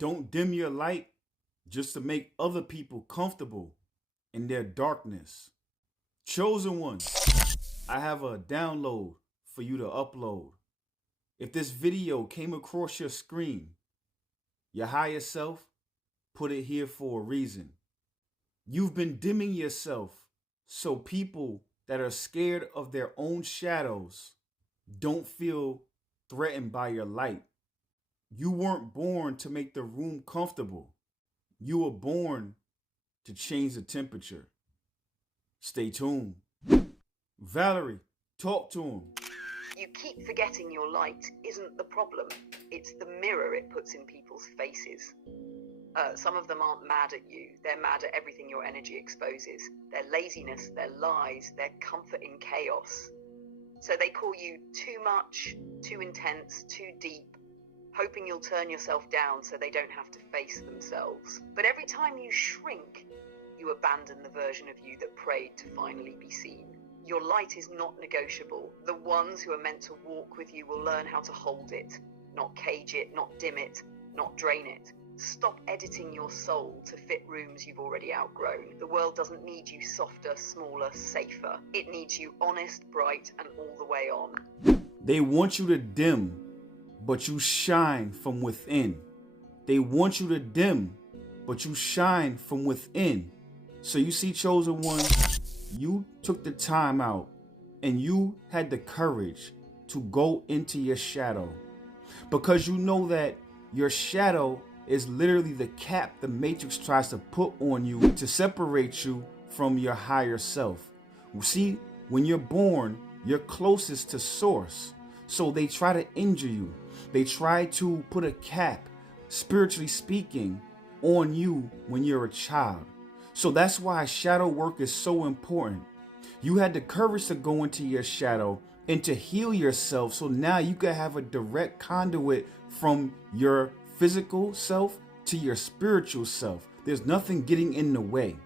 Don't dim your light just to make other people comfortable in their darkness. Chosen one, I have a download for you to upload. If this video came across your screen, your higher self put it here for a reason. You've been dimming yourself so people that are scared of their own shadows don't feel threatened by your light. You weren't born to make the room comfortable. You were born to change the temperature. Stay tuned. Valerie, talk to him. You keep forgetting your light isn't the problem. It's the mirror it puts in people's faces. Some of them aren't mad at you. They're mad at everything your energy exposes. Their laziness, their lies, their comfort in chaos. So they call you too much, too intense, too deep, hoping you'll turn yourself down so they don't have to face themselves. But every time you shrink, you abandon the version of you that prayed to finally be seen. Your light is not negotiable. The ones who are meant to walk with you will learn how to hold it, not cage it, not dim it, not drain it. Stop editing your soul to fit rooms you've already outgrown. The world doesn't need you softer, smaller, safer. It needs you honest, bright, and all the way on. They want you to dim, but you shine from within. They want you to dim, but you shine from within. So you see, chosen one, you took the time out and you had the courage to go into your shadow, because you know that your shadow is literally the cap the Matrix tries to put on you to separate you from your higher self. See, when you're born, you're closest to source. So they try to injure you. They try to put a cap, spiritually speaking, on you when you're a child. So that's why shadow work is so important. You had the courage to go into your shadow and to heal yourself, so now you can have a direct conduit from your physical self to your spiritual self. There's nothing getting in the way.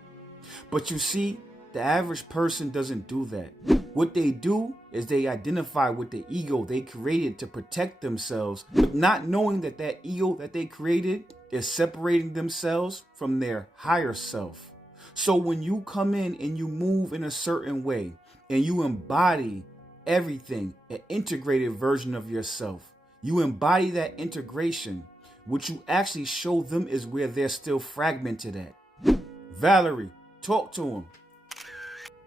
But you see, the average person doesn't do that. What they do is they identify with the ego they created to protect themselves, but not knowing that that ego that they created is separating themselves from their higher self. So when you come in and you move in a certain way and you embody everything, an integrated version of yourself, you embody that integration. What you actually show them is where they're still fragmented at. Valerie, talk to him.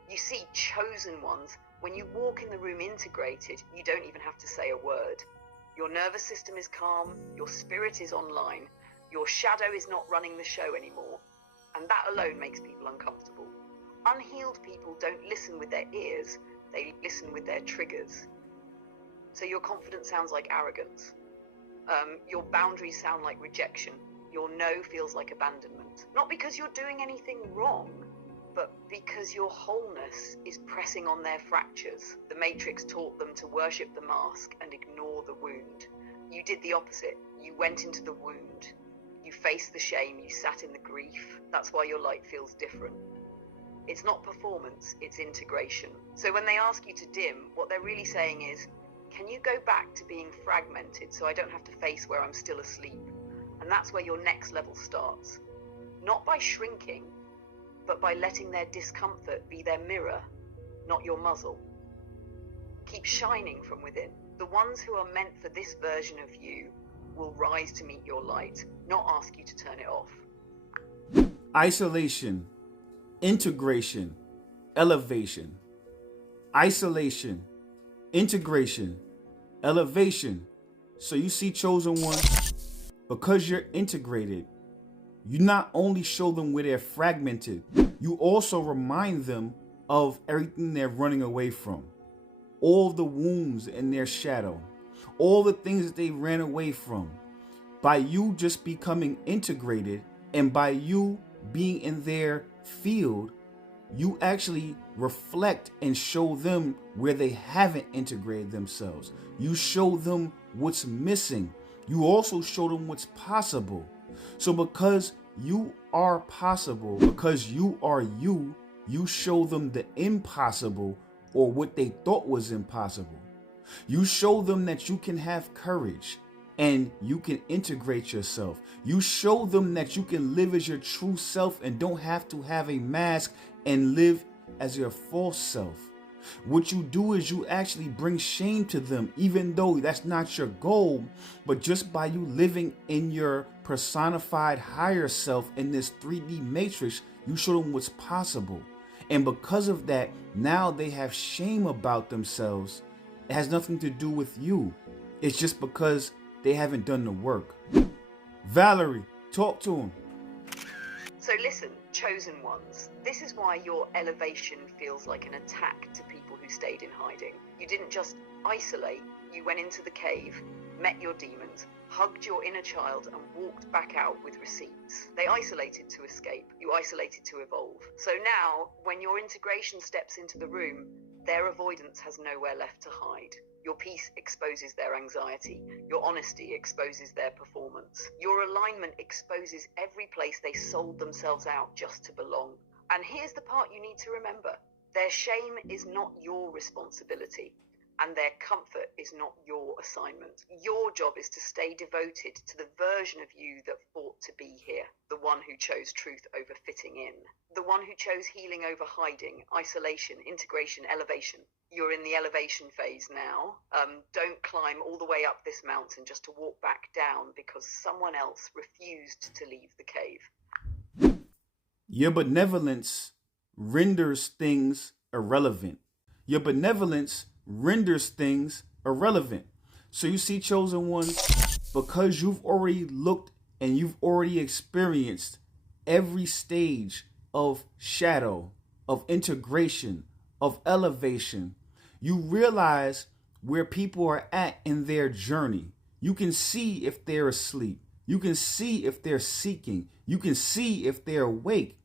You see, chosen ones, when you walk in the room integrated, you don't even have to say a word. Your nervous system is calm, your spirit is online, your shadow is not running the show anymore, and that alone makes people uncomfortable. Unhealed people don't listen with their ears, they listen with their triggers. So your confidence sounds like arrogance. Your boundaries sound like rejection. Your no feels like abandonment. Not because you're doing anything wrong, but because your wholeness is pressing on their fractures. The Matrix taught them to worship the mask and ignore the wound. You did the opposite. You went into the wound. You faced the shame. You sat in the grief. That's why your light feels different. It's not performance, it's integration. So when they ask you to dim, what they're really saying is, can you go back to being fragmented so I don't have to face where I'm still asleep? And that's where your next level starts. Not by shrinking, but by letting their discomfort be their mirror, not your muzzle. Keep shining from within. The ones who are meant for this version of you will rise to meet your light, not ask you to turn it off. Isolation, integration, elevation. Isolation, integration, elevation. So you see, chosen one, because you're integrated, you not only show them where they're fragmented, you also remind them of everything they're running away from. All the wounds in their shadow, all the things that they ran away from. By you just becoming integrated and by you being in their field, you actually reflect and show them where they haven't integrated themselves. You show them what's missing. You also show them what's possible. So because you are possible, because you are you, you show them the impossible or what they thought was impossible. You show them that you can have courage. and you can integrate yourself. You show them that you can live as your true self and don't have to have a mask and live as your false self. What you do is you actually bring shame to them, even though that's not your goal. But just by you living in your personified higher self in this 3D matrix, you show them what's possible. And because of that, now they have shame about themselves. It has nothing to do with you. It's just because they haven't done the work. Valerie, talk to him. So listen, chosen ones, this is why your elevation feels like an attack to people who stayed in hiding. You didn't just isolate, you went into the cave, met your demons, hugged your inner child and walked back out with receipts. They isolated to escape, you isolated to evolve. So now, when your integration steps into the room, their avoidance has nowhere left to hide. Your peace exposes their anxiety. Your honesty exposes their performance. Your alignment exposes every place they sold themselves out just to belong. And here's the part you need to remember. Their shame is not your responsibility, and their comfort is not your assignment. Your job is to stay devoted to the version of you that fought to be here, the one who chose truth over fitting in, the one who chose healing over hiding, isolation, integration, elevation. You're in the elevation phase now. Don't climb all the way up this mountain just to walk back down because someone else refused to leave the cave. Your benevolence renders things irrelevant. Your benevolence renders things irrelevant. So you see, chosen ones, because you've already looked and you've already experienced every stage of shadow, of integration, of elevation, you realize where people are at in their journey. You can see if they're asleep. You can see if they're seeking. You can see if they're awake.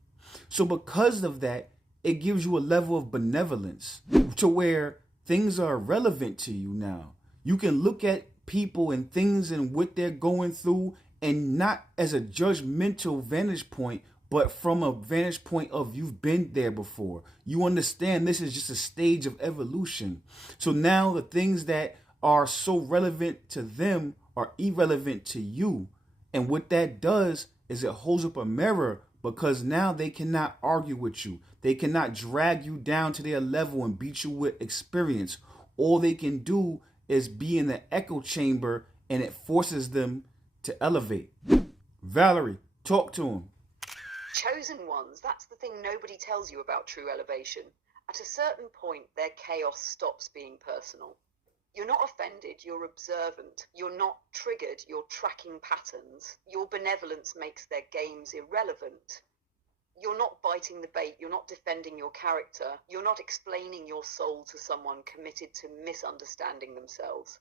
So because of that, it gives you a level of benevolence to where things are relevant to you now. You can look at people and things and what they're going through, and not as a judgmental vantage point, but from a vantage point of you've been there before. You understand this is just a stage of evolution. So now the things that are so relevant to them are irrelevant to you. And what that does is it holds up a mirror, because now they cannot argue with you. They cannot drag you down to their level and beat you with experience. All they can do is be in the echo chamber, and it forces them to elevate. Valerie, talk to him. Chosen ones, that's the thing nobody tells you about true elevation. At a certain point, their chaos stops being personal. You're not offended, you're observant. You're not triggered, you're tracking patterns. Your benevolence makes their games irrelevant. You're not biting the bait, you're not defending your character. You're not explaining your soul to someone committed to misunderstanding themselves.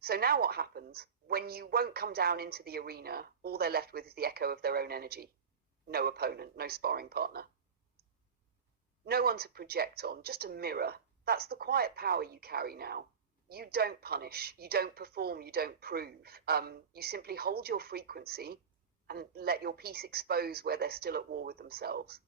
So now what happens? When you won't come down into the arena, all they're left with is the echo of their own energy. No opponent, no sparring partner. No one to project on, just a mirror. That's the quiet power you carry now. You don't punish, you don't perform, you don't prove. You simply hold your frequency and let your peace expose where they're still at war with themselves.